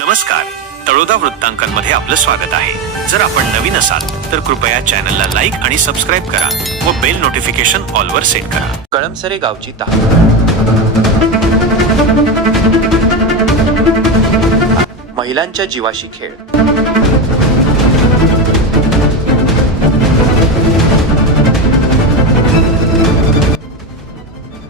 नमस्कार. तळोदा वृत्तांकनमध्ये आपलं स्वागत आहे. जर आपण नवीन असाल तर कृपया चॅनलला लाईक आणि सबस्क्राईब करा व बेल नोटिफिकेशन ऑलवर सेट करा. कळमसरे गावची तहान. महिलांच्या जीवाशी खेळ.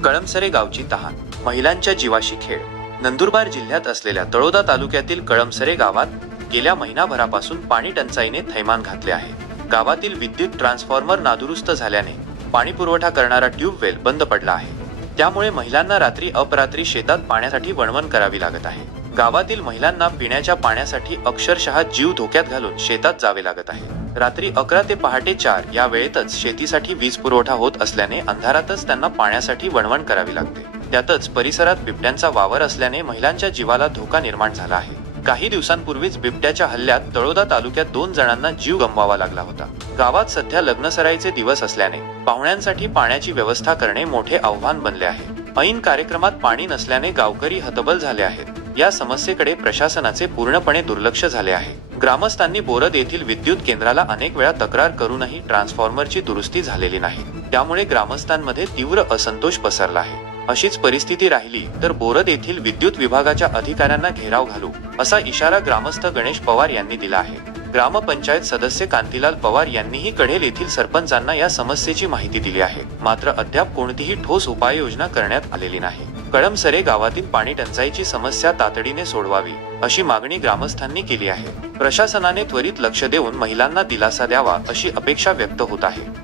कळमसरे गावची तहान. महिलांच्या जीवाशी खेळ. नंदुरबार जिल्ह्यात असलेल्या तळोदा तालुक्यातील कळमसरे गावात गेल्या महिनाभरापासून पाणी टंचाईने थैमान घातले आहे. गावातील विद्युत ट्रान्सफॉर्मर नादुरुस्त झाल्याने पाणी पुरवठा करणारा ट्यूबवेल बंद पडला आहे. त्यामुळे महिलांना रात्री अपरात्री शेतात पाण्यासाठी वणवण करावी लागत आहे. गावातील महिलांना पिण्याच्या पाण्यासाठी अक्षरशः जीव धोक्यात घालून शेतात जावे लागत आहे. रात्री अकरा ते पहाटे चार या वेळेतच शेतीसाठी वीज पुरवठा होत असल्याने अंधारातच त्यांना पाण्यासाठी वणवण करावी लागते. त्यातच परिसरात बिबट्यांचा वावर असल्याने महिलांच्या जीवाला धोका निर्माण झाला आहे. काही दिवसांपूर्वीच बिबट्याच्या हल्ल्यात तळोदा तालुक्यात दोन जणांना जीव गमवावा लागला होता. गावात सध्या लग्नसराईचे दिवस असल्याने पाहुण्यांसाठी पाण्याची व्यवस्था करणे मोठे आव्हान बनले आहे. ऐन कार्यक्रमात पाणी नसल्याने गावकरी हतबल झाले आहेत. या समस्येकडे प्रशासनाचे पूर्णपणे दुर्लक्ष झाले आहे. ग्रामस्थांनी बोरद येथील विद्युत केंद्राला अनेक वेळा तक्रार करूनही ट्रान्सफॉर्मरची दुरुस्ती झालेली नाही. त्यामुळे ग्रामस्थांमध्ये तीव्र असंतोष पसरला आहे. अशीच परिस्थिती राहिली तर बोरद येथील विद्युत विभागाच्या अधिकाऱ्यांना घेराव घालू असा इशारा ग्रामस्थ गणेश पवार यांनी दिला आहे. ग्रामपंचायत सदस्य कांतीलाल पवार यांनीही कढेल येथील सरपंचांना या समस्येची माहिती दिली आहे. मात्र अद्याप कोणतीही ठोस उपाययोजना करण्यात आलेली नाही. कळमसरे गावातील पाणी टंचाईची समस्या तातडीने सोडवावी अशी मागणी ग्रामस्थांनी केली आहे. प्रशासनाने त्वरित लक्ष देऊन महिलांना दिलासा द्यावा अशी अपेक्षा व्यक्त होत आहे.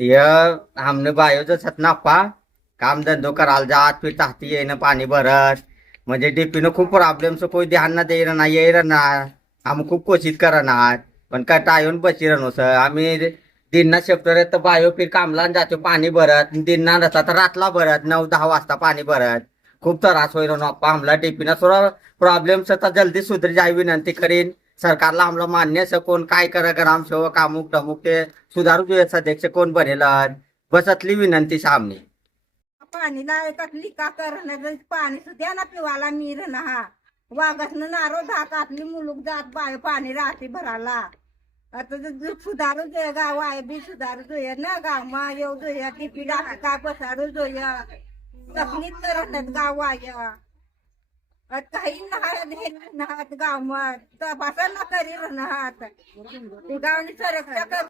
ये हमने बायो जो छतनाप्पा काम धंदो करायला जात फिर ताहती येईन पाणी भरत म्हणजे डीपीनं खूप प्रॉब्लेमचं कोई ध्यान ना देईर ना येईर ना आम्ही खूप कोशिश करणार पण काय टाळून नो सर। आम्ही दिनना शेपटर तर बायो फिर कामला जातो पाणी भरत दिनना नसता तर रातला भरत नऊ दहा वाजता पाणी भरत खूप त्रास होईल अप्पा हमला डीपीनं थोडा प्रॉब्लेम तर जल्दी सुधरी जाय विनंती करीन। सरकारला आम्हाला मान्य असं कोण? काय कर ग्रामसेवक अमुक टमुक ते सुधारू दे अध्यक्ष कोण बनेल? बसतली विनंती सामने. पाणी लायकातली का करणं पाणी सुद्धा ना पिवाला मीर ना. हा वाघातनं नारो धाकातली मुलूक जात बाय पाणी राहते भराला. आता सुधारू दे गाव आहे बी सुधारू जोया ना गाव मा येऊ जोया टिपी राहते काय पसारू जोया तकलीफ करत गाव आहे काही नाहात गाव मग तपासा ना करी राहत गावनी सुरक्षा कर